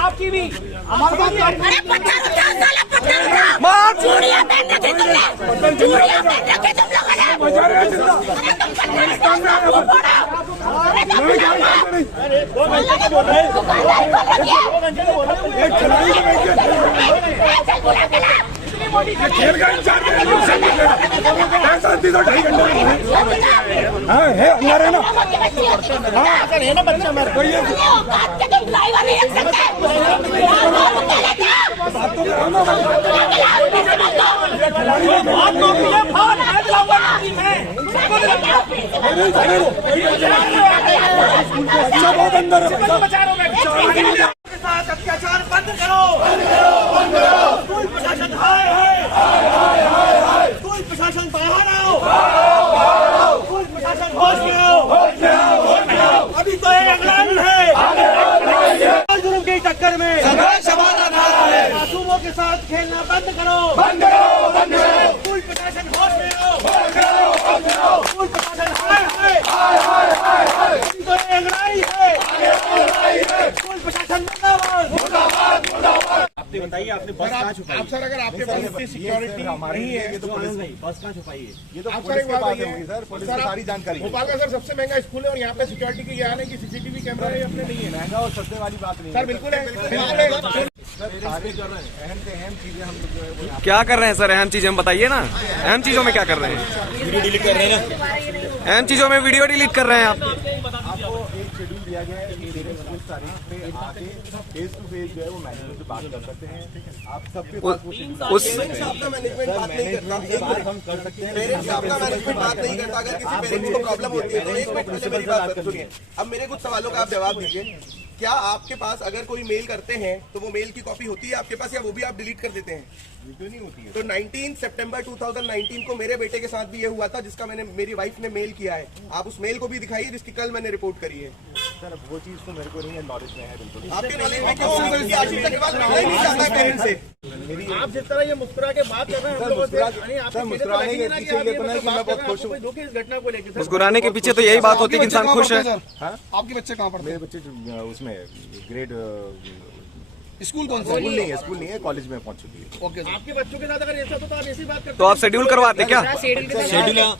आपकी भी खेल का इंचार्ज है 2.5 घंटे हाँ है अंदर है ना है ना बच्चा मर कोई बहुत अंदर अत्याचार बंद करो स्कूल प्रशासन हाय स्कूल प्रशासन बाहर आओ स्कूल प्रशासन होश में आओ अभी तो ये अगलान है जुर्म की टक्कर में मासूमों के साथ खेलना बंद करो स्कूल प्रशासन होश में आओ स्कूल प्रशासन हाय अभी तो ये अगलाई है स्कूल प्रशासन मुर्दाबाद। आपने बताइए आपने बस कहाँ छुपाई? आप सर अगर आपके पास इतनी सिक्योरिटी नहीं है तो पुलिस नहीं बस कहाँ छुपाई है? ये तो पुलिस के पास होगी सर, पुलिस को सारी जानकारी। भोपाल का सर सबसे महंगा स्कूल है और यहाँ पे सिक्योरिटी की यहाँ की सीसीटीवी कैमरा है अपने नहीं है। महंगा और सस्ते वाली बात नहीं सर, बिल्कुल है सर। सारी अहम से अहम चीजें हम लोग क्या कर रहे हैं सर? अहम चीजें हम बताइए ना, अहम चीजों में क्या कर रहे हैं? वीडियो डिलीट कर रहे हैं ना, अहम चीजों में वीडियो डिलीट कर रहे हैं आप। आपको एक शेड्यूल दिया गया है कि तेरे उस तारीख पे आके फेस टू फेस जो है वो मैनेजमेंट से बात कर सकते हैं। आप सबके पास उस आपका मैनेजमेंट बात नहीं करता, बात हम कर सकते हैं। पेरेंट्स आपका मैनेजमेंट बात नहीं करता। अगर किसी पेरेंट्स को प्रॉब्लम होती है तो एक मिनट पहले मेरी बात सुनिए। अब मेरे कुछ सवालों का आप जवाब दीजिए। क्या आपके पास अगर कोई मेल करते हैं तो वो मेल की कॉपी होती है आपके पास या वो भी आप डिलीट कर देते हैं? क्यों नहीं होती है? तो 19 सितंबर 2019 को मेरे बेटे के साथ भी ये हुआ था जिसका मेरी वाइफ ने मेल किया है। आप उस मेल को भी दिखाइए जिसकी कल मैंने रिपोर्ट करी है। सर वो चीज तो मेरे को नहीं है, नॉलेज में है बिल्कुल। आपके नॉलेज में क्यों नहीं चाहता है पेरेंट्स से? आप जिस तरह ये मुस्कुरा के बात कर रहे हैं हम लोगों से, मुस्कुराने के पीछे ये तो नहीं कि मैं बहुत खुश हूँ इस घटना को लेकर। मुस्कुराने के पीछे तो यही बात होती है कि इंसान खुश है। आपके बच्चे कहाँ पढ़ते हैं? मेरे बच्चे उसमें ग्रेड स्कूल कौन सा? स्कूल नहीं है, कॉलेज में पहुंच चुकी है। ओके, आपके बच्चों के साथ अगर ऐसा तो आप ऐसी बात करते तो आप शेड्यूल करवाते क्या?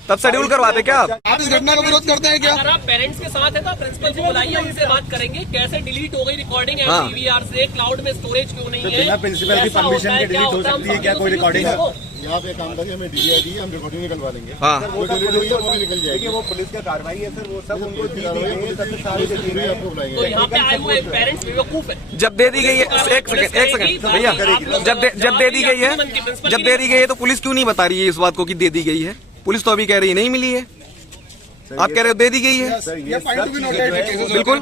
तब शेड्यूल करवाते क्या आप इस घटना का विरोध करते हैं क्या? अगर आप पेरेंट्स के साथ है तो प्रिंसिपल को बुलाइए, उनसे बात करेंगे कैसे डिलीट हो गई रिकॉर्डिंग डीवीआर से, क्लाउड में स्टोरेज क्यों नहीं है? प्रिंसिपल की परमिशन के डिलीट हो सकती है क्या कोई रिकॉर्डिंग? यहाँ पे काम करिए, हमें डीवीआर दी है, हम रिकॉर्डिंग निकलवा देंगे। हाँ, वो डिलीट हुई है वो निकल जाएगी। वो पुलिस का कार्रवाई है सर, वो सब उनको दी गई है, सब सारी चीजें आपको बुलाएंगे। तो यहाँ पे आए हुए पेरेंट्स बेवकूफ है। जब दे दी गई है, एक सेकंड भैया, जब दे दी गई है तो पुलिस क्यों नहीं बता रही है इस बात को कि दे दी गई है? पुलिस तो अभी कह रही है नहीं मिली है, आप कह रहे हो दे दी गई है। बिल्कुल,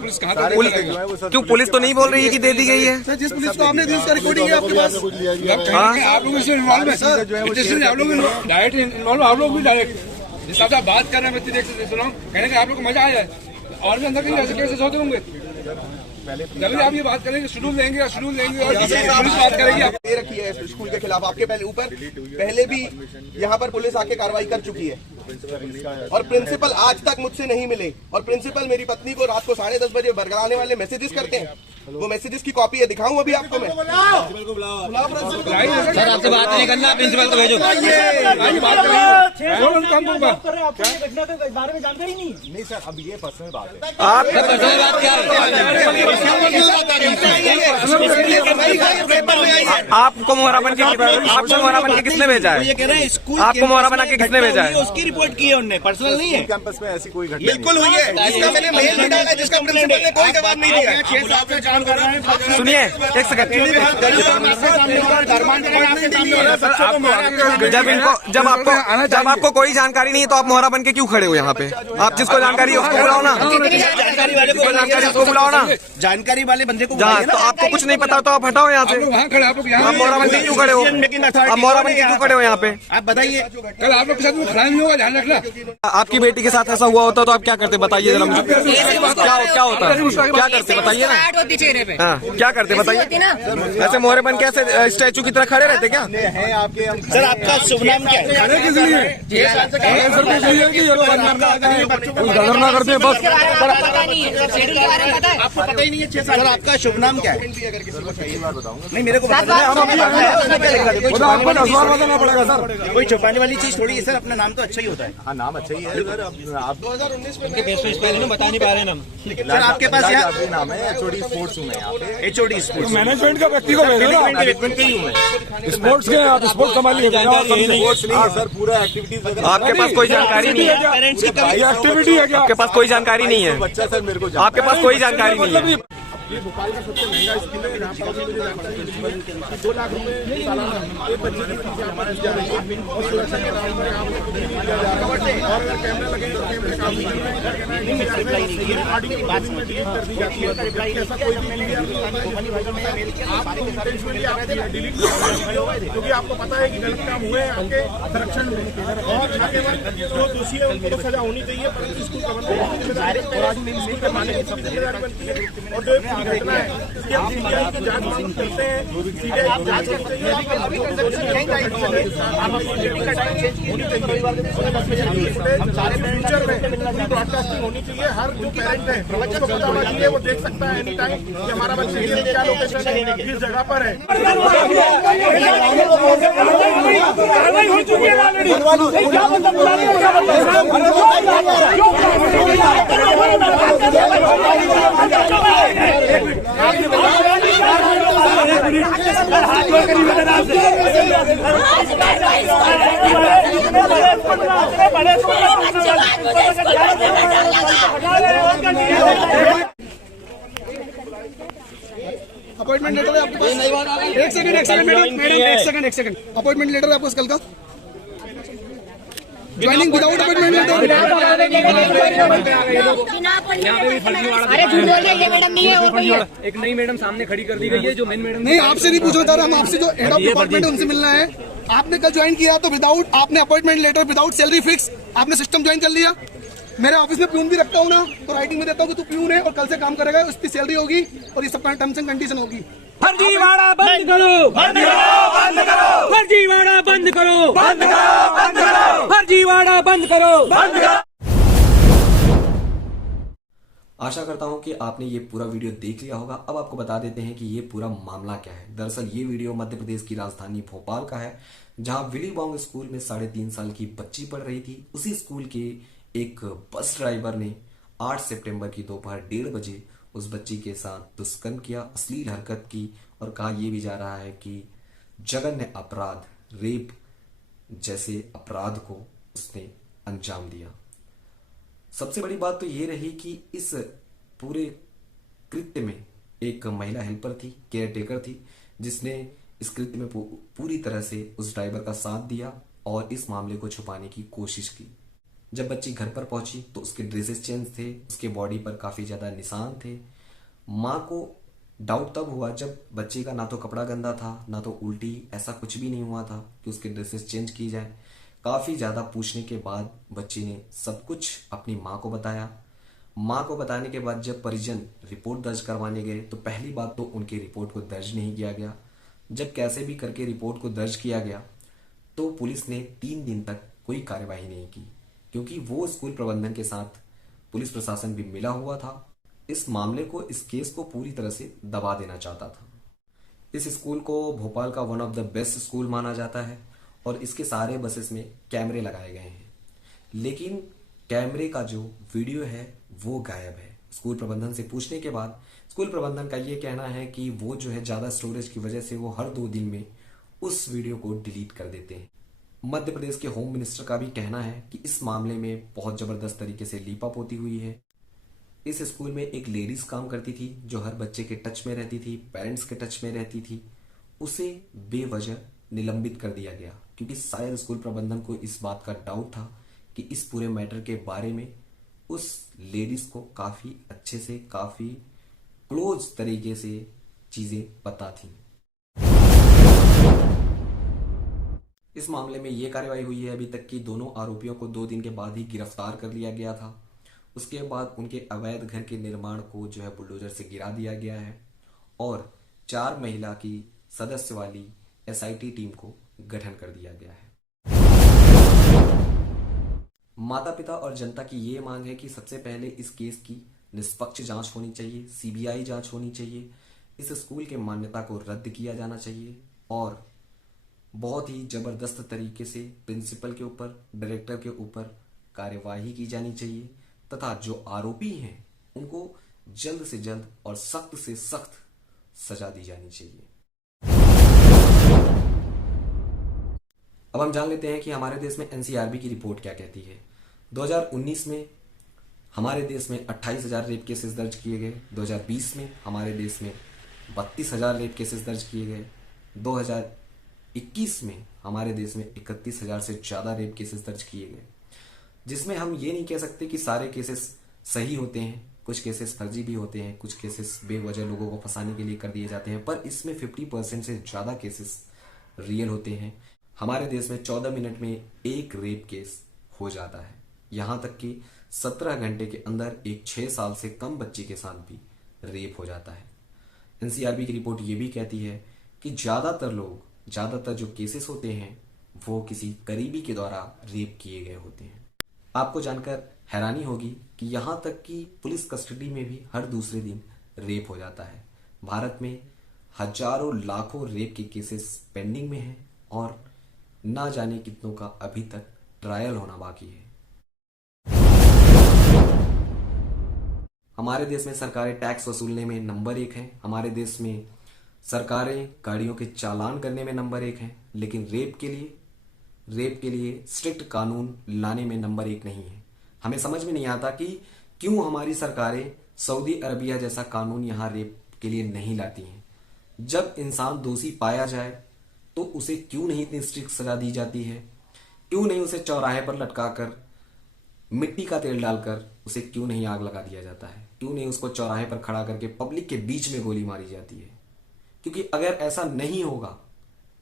क्यों पुलिस तो नहीं बोल रही है कि दे दी गई है? सर जिस पुलिस को आपने दी उसका रिकॉर्डिंग है आपके पास? आप लोग इसमें इन्वॉल्व है, आप लोग डायरेक्ट इन्वॉल्व, आप लोग भी डायरेक्ट जिस हिसाब से आप बात कर रहे हैं देख सुनो, कहने का आप लोग को मजा आ जाए और भी अंदर कहीं ऐसे केसेस होते होंगे। जब आप ये बात करेंगे शेड्यूल लेंगे और पुलिस बात करेगी। दे रखी है स्कूल के खिलाफ आपके पहले भी यहाँ पर पुलिस आके कार्रवाई कर चुकी है और प्रिंसिपल आज तक मुझसे नहीं मिले और प्रिंसिपल मेरी पत्नी को रात को 10:30 बजे बरगलाने वाले मैसेजेस करते हैं। वो मैसेजेस की कॉपी है, दिखाऊं अभी आपको मैं? सर आपसे बात नहीं करना, प्रिंसिपल को भेजो। बारे में जानकारी नहीं सर, अब ये पर्सनल बात है। आप पर्सनल बात क्या है? आपको मोहरा बन के किसने भेजा है? आपको मोहरा बना के किसने भेजा है? उसकी रिपोर्ट की है उन्होंने, पर्सनल नहीं है। कैंपस में ऐसी कोई घटना बिल्कुल हुई है जिसका मैंने मेल भी डाला, जिसका प्रिंसिपल ने कोई जवाब नहीं दिया। सुनिए एक सेकंड, जब आपको कोई जानकारी नहीं है तो आप मोहरा बन के क्यों खड़े हो यहाँ पे? आप जिसको जानकारी है उसको बुलाओ ना, उसको बुलाओ ना। जानकारी वाले बंदे को तो आपको कुछ नहीं पता तो आप हटाओ यहाँ से। आप मोहरा बन के क्यों खड़े हो? आप मोहरा बन के क्यों खड़े हो यहाँ पे? आप बताइए। कल आप लोग के साथ क्राइम नहीं होगा, ध्यान रखना। आपकी बेटी के साथ ऐसा हुआ होता तो आप क्या करते बताइए जरा मुझे। क्या होता, क्या करते बताइए ना। चेहरे पे। हाँ, क्या करते बताइए? ऐसे मोहरे बन के ऐसे स्टैचू की तरह खड़े रहते क्या? हैं आपके सर, आपका शुभ नाम क्या है? ना करते हैं बस। आपको पता ही नहीं है 6 साल। सर, आपका शुभ नाम क्या है? नहीं, मेरे को बता देना। बताना पड़ेगा सर। कोई छुपाने वाली चीज थोड़ी है सर, अपना नाम तो अच्छा ही होता है। हाँ, नाम अच्छा ही है सर। आप 2019 में बता नहीं पा रहे नाम। सर, आपके पास यहाँ नाम है HOD स्पोर्ट्स हूँ मैं यहाँ पे। HOD sports. मैनेजमेंट का व्यक्ति को भेजो ना। मैनेजमेंट के ही हूँ मैं। स्पोर्ट्स के आप स्पोर्ट्स संभालिए। स्पोर्ट्स नहीं है सर, पूरा एक्टिविटीज वगैरह। आपके पास कोई जानकारी नहीं है? एक्टिविटी है क्या? आपके पास कोई जानकारी नहीं है? बच्चा सर मेरे को आपके पास कोई जानकारी नहीं है? ये भोपाल का सबसे महंगा स्कूल है। यहाँ पर 2 लाख रुपए सालाना एक बच्चे की फीस यहाँ पर दी जा रही है और सुरक्षा के नाम पर यहाँ पर दिया जा रहा है। और अगर कैमरा लगे तो कैमरे काम में कर दी जाती है। ऐसा कोई भी मीडिया नहीं होता है। आप इंटेंशनली आपने डिलीट किया क्योंकि आपको पता है कि गलत काम हुए हैं आपके संरक्षण में। और आगे जो दोषी है उनको तो सजा होनी चाहिए, परंतु स्कूल प्रबंधन की जिम्मेदारी स्कूल के मालिक की जिम्मेदारी बनती है। और जो घटना है इसकी हम सीबीआई की जांच मांग करते हैं। सीबीआई की जांच करते हैं फ्यूचर में ब्रॉडकास्टिंग होनी चाहिए। हर जो पेरेंट है उसको पता होना चाहिए, वो देख सकता है एनी टाइम कि हमारा बच्चा क्या लोकेशन है, किस जगह पर है। कार्रवाई हो चुकी है ऑलरेडी। क्या मतलब अपॉइंटमेंट लेटर है आपके पास? एक सेकंड मैडम, एक सेकंड। अपॉइंटमेंट लेटर है आपको कल का? Joining without appointment letter? अरे झूठ बोलिए, ये मैडम नहीं है और कोई है। एक नई मैडम सामने खड़ी कर दी गई है जो मेन मैडम नहीं, आपसे नहीं पूछना था, हम आपसे जो हेड ऑफ डिपार्टमेंट है उनसे मिलना है। आपने कल ज्वाइन किया तो विदाउट आपने appointment letter, without salary fix आपने सिस्टम ज्वाइन कर लिया। मेरे ऑफिस में प्यून भी रखता हूँ ना, तो राइटिंग में देता हूँ कि तू प्यून है और कल से काम करेगा, उसकी सैलरी होगी और ये सब टर्म्स एंड कंडीशन होगी। फर्जीवाड़ा बंद करो, बंद करो, बंद करो। फर्जीवाड़ा बंद करो, बंद करो, बंद करो। फर्जीवाड़ा बंद करो, बंद करो। आशा करता हूं कि आपने ये पूरा वीडियो देख लिया होगा। अब आपको बता देते हैं कि ये पूरा मामला क्या है। दरअसल ये वीडियो मध्य प्रदेश की राजधानी भोपाल का है, जहां विली बॉन्ग स्कूल में 3.5 साल की बच्ची पढ़ रही थी। उसी स्कूल के एक बस ड्राइवर ने 8 सितंबर की दोपहर 1:30 बजे उस बच्ची के साथ दुष्कर्म किया, अश्लील हरकत की और कहा यह भी जा रहा है कि जघन्य अपराध, रेप जैसे अपराध को उसने अंजाम दिया। सबसे बड़ी बात तो ये रही कि इस पूरे कृत्य में एक महिला हेल्पर थी, केयर टेकर थी, जिसने इस कृत्य में पूरी तरह से उस ड्राइवर का साथ दिया और इस मामले को छुपाने की कोशिश की। जब बच्ची घर पर पहुंची तो उसके ड्रेसेस चेंज थे, उसके बॉडी पर काफी ज्यादा निशान थे। माँ को डाउट तब हुआ जब बच्ची का ना तो कपड़ा गंदा था, ना तो उल्टी, ऐसा कुछ भी नहीं हुआ था कि उसके ड्रेसेस चेंज की जाए। काफी ज्यादा पूछने के बाद बच्ची ने सब कुछ अपनी माँ को बताया। माँ को बताने के बाद जब परिजन रिपोर्ट दर्ज करवाने गए तो पहली बात तो उनकी रिपोर्ट को दर्ज नहीं किया गया। जब कैसे भी करके रिपोर्ट को दर्ज किया गया तो पुलिस ने 3 दिन तक कोई कार्यवाही नहीं की, क्योंकि वो स्कूल प्रबंधन के साथ पुलिस प्रशासन भी मिला हुआ था। इस मामले को, इस केस को पूरी तरह से दबा देना चाहता था। इस स्कूल को भोपाल का one of the best school माना जाता है और इसके सारे बसेस में कैमरे लगाए गए हैं, लेकिन कैमरे का जो वीडियो है वो गायब है। स्कूल प्रबंधन से पूछने के बाद स्कूल प्रबंधन का ये कहना है कि वो जो है ज्यादा स्टोरेज की वजह से वो हर 2 दिन में उस वीडियो को डिलीट कर देते हैं। मध्य प्रदेश के होम मिनिस्टर का भी कहना है कि इस मामले में बहुत जबरदस्त तरीके से लीपापोती हुई है। इस स्कूल में एक लेडीज काम करती थी जो हर बच्चे के टच में रहती थी, पेरेंट्स के टच में रहती थी। उसे बेवजह निलंबित कर दिया गया क्योंकि शायद स्कूल प्रबंधन को इस बात का डाउट था कि इस पूरे मैटर के बारे में उस लेडीज को काफी अच्छे से, काफी क्लोज तरीके से चीजें पता थी। इस मामले में ये कार्रवाई हुई है अभी तक कि दोनों आरोपियों को 2 दिन के बाद ही गिरफ्तार कर लिया गया था। उसके बाद उनके अवैध घर के निर्माण को जो है बुलडोजर से गिरा दिया गया है और 4 महिला की सदस्य वाली SIT टीम को गठन कर दिया गया है। माता पिता और जनता की ये मांग है कि सबसे पहले इस केस की निष्पक्ष जांच होनी चाहिए, CBI जांच होनी चाहिए, इस स्कूल के मान्यता को रद्द किया जाना चाहिए और बहुत ही जबरदस्त तरीके से प्रिंसिपल के ऊपर, डायरेक्टर के ऊपर कार्यवाही की जानी चाहिए तथा जो आरोपी हैं उनको जल्द से जल्द और सख्त से सख्त सजा दी जानी चाहिए। अब हम जान लेते हैं कि हमारे देश में NCRB की रिपोर्ट क्या कहती है। 2019 में हमारे देश में 28,000 रेप केसेस दर्ज किए गए। 2020 में हमारे देश में 32,000 रेप केसेस दर्ज किए गए। 2021 में हमारे देश में 31,000 से ज़्यादा रेप केसेस दर्ज किए गए, जिसमें हम ये नहीं कह सकते कि सारे केसेस सही होते हैं, कुछ केसेस फर्जी भी होते हैं, कुछ केसेस बेवजह लोगों को फंसाने के लिए कर दिए जाते हैं, पर इसमें 50% से ज़्यादा केसेस रियल होते हैं। हमारे देश में 14 मिनट में एक रेप केस हो जाता है, यहाँ तक कि 17 घंटे के अंदर एक 6 साल से कम बच्ची के साथ भी रेप हो जाता है। NCRB की रिपोर्ट ये भी कहती है कि ज़्यादातर जो केसेस होते हैं वो किसी करीबी के द्वारा रेप किए गए होते हैं। आपको जानकर हैरानी होगी कि यहाँ तक कि पुलिस कस्टडी में भी हर दूसरे दिन रेप हो जाता है। भारत में हजारों लाखों रेप के केसेस पेंडिंग में हैं और ना जाने कितनों का अभी तक ट्रायल होना बाकी है। हमारे देश में सरकारें टैक्स वसूलने में नंबर 1 हैं। हमारे देश में सरकारें गाड़ियों के चालान करने में नंबर 1 हैं, लेकिन रेप के लिए स्ट्रिक्ट कानून लाने में नंबर 1 नहीं है। हमें समझ में नहीं आता कि क्यों हमारी सरकारें सऊदी अरबिया जैसा कानून यहाँ रेप के लिए नहीं लाती हैं। जब इंसान दोषी पाया जाए तो उसे क्यों नहीं इतनी स्ट्रिक्ट सजा दी जाती है? क्यों नहीं उसे चौराहे पर लटकाकर मिट्टी का तेल डालकर उसे क्यों नहीं आग लगा दिया जाता है? क्यों नहीं उसको चौराहे पर खड़ा करके पब्लिक के बीच में गोली मारी जाती है? क्योंकि अगर ऐसा नहीं होगा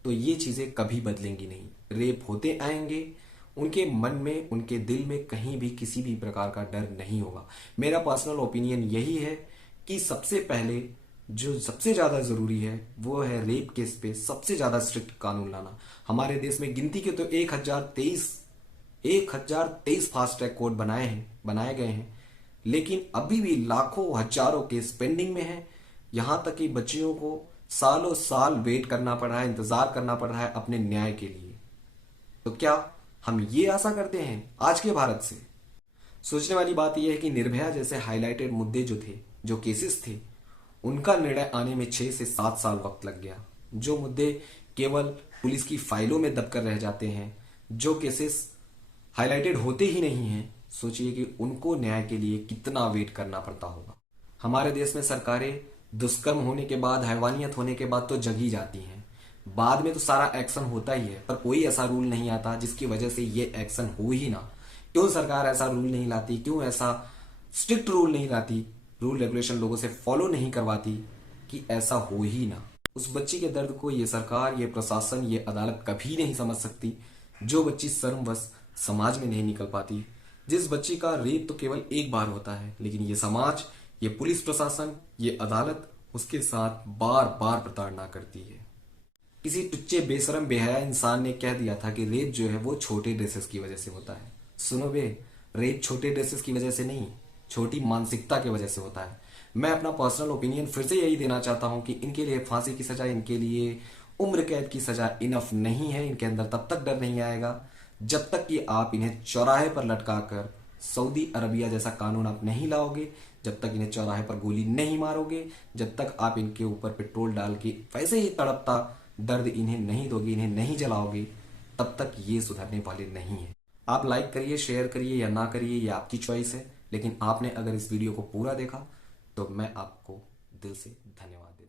तो ये चीजें कभी बदलेंगी नहीं। रेप होते आएंगे, उनके मन में, उनके दिल में कहीं भी किसी भी प्रकार का डर नहीं होगा। मेरा पर्सनल ओपिनियन यही है कि सबसे पहले जो सबसे ज्यादा जरूरी है वो है रेप केस पे सबसे ज्यादा स्ट्रिक्ट कानून लाना। हमारे देश में गिनती के तो 1023 फास्ट ट्रैक कोर्ट बनाए गए हैं, लेकिन अभी भी लाखों हजारों केस पेंडिंग में हैं। यहां तक कि बच्चियों को सालों साल वेट करना पड़ रहा है, इंतजार करना पड़ रहा है अपने न्याय के लिए। तो क्या हम ये आशा करते हैं आज के भारत से? सोचने वाली बात यह है कि निर्भया जैसे हाईलाइटेड मुद्दे जो केसेस थे, उनका निर्णय आने में 6 से 7 साल वक्त लग गया। जो मुद्दे केवल पुलिस की फाइलों में दबकर रह जाते हैं, जो केसेस हाईलाइटेड होते ही नहीं हैं, सोचिए कि उनको न्याय के लिए कितना वेट करना पड़ता होगा। हमारे देश में सरकारें दुष्कर्म होने के बाद, हैवानियत होने के बाद तो जग ही जाती हैं, बाद में तो सारा एक्शन होता ही है, पर कोई ऐसा रूल नहीं आता जिसकी वजह से ये एक्शन हो ही ना। क्यों सरकार ऐसा रूल नहीं लाती? क्यों ऐसा स्ट्रिक्ट रूल नहीं लाती, रूल रेगुलेशन लोगों से फॉलो नहीं करवाती कि ऐसा हो ही ना? उस बच्ची के दर्द को ये सरकार, ये प्रशासन, ये अदालत कभी नहीं समझ सकती। जो बच्ची शर्मवश समाज में नहीं निकल पाती, जिस बच्ची का रेप तो केवल एक बार होता है, लेकिन ये समाज, ये पुलिस प्रशासन, ये अदालत उसके साथ बार बार प्रताड़ना करती है। किसी टुच्चे बेशरम बेहया इंसान ने कह दिया था कि रेप जो है वो छोटे ड्रेसेस की वजह से होता है। सुनो बे, रेप छोटे ड्रेसेस की वजह से नहीं, छोटी मानसिकता की वजह से होता है। मैं अपना पर्सनल ओपिनियन फिर से यही देना चाहता हूं कि इनके लिए फांसी की सजा, इनके लिए उम्र कैद की सजा इनफ नहीं है। इनके अंदर तब तक डर नहीं आएगा जब तक कि आप इन्हें चौराहे पर लटकाकर सऊदी अरबिया जैसा कानून आप नहीं लाओगे, जब तक इन्हें चौराहे पर गोली नहीं मारोगे, जब तक आप इनके ऊपर पेट्रोल डाल के वैसे ही तड़पता दर्द इन्हें नहीं दोगे, इन्हें नहीं जलाओगे, तब तक ये सुधरने वाले नहीं है। आप लाइक करिए, शेयर करिए या ना करिए, ये आपकी चॉइस है, लेकिन आपने अगर इस वीडियो को पूरा देखा तो मैं आपको दिल से धन्यवाद देता हूं।